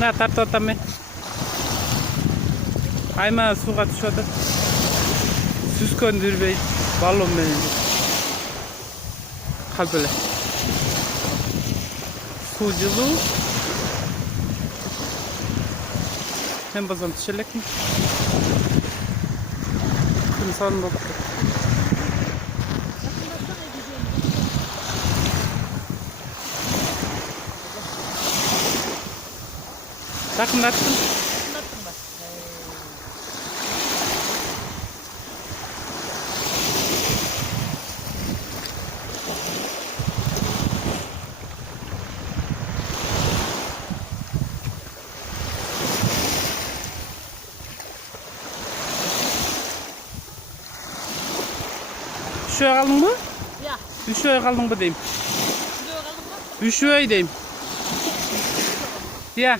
Ne tartı atamı? Ayma suğa düşüyordu. Süskündür bey. Balon benim. Kal böyle. Suculu. Hem bazan tişelek mi? İnsan bakıyor. Yakınlattın. Düşüyor kaldın mı? Ya. Düşüyor kaldın mı diyeyim. Şuraya kalın mı? Düşüyor diyeyim. Ya.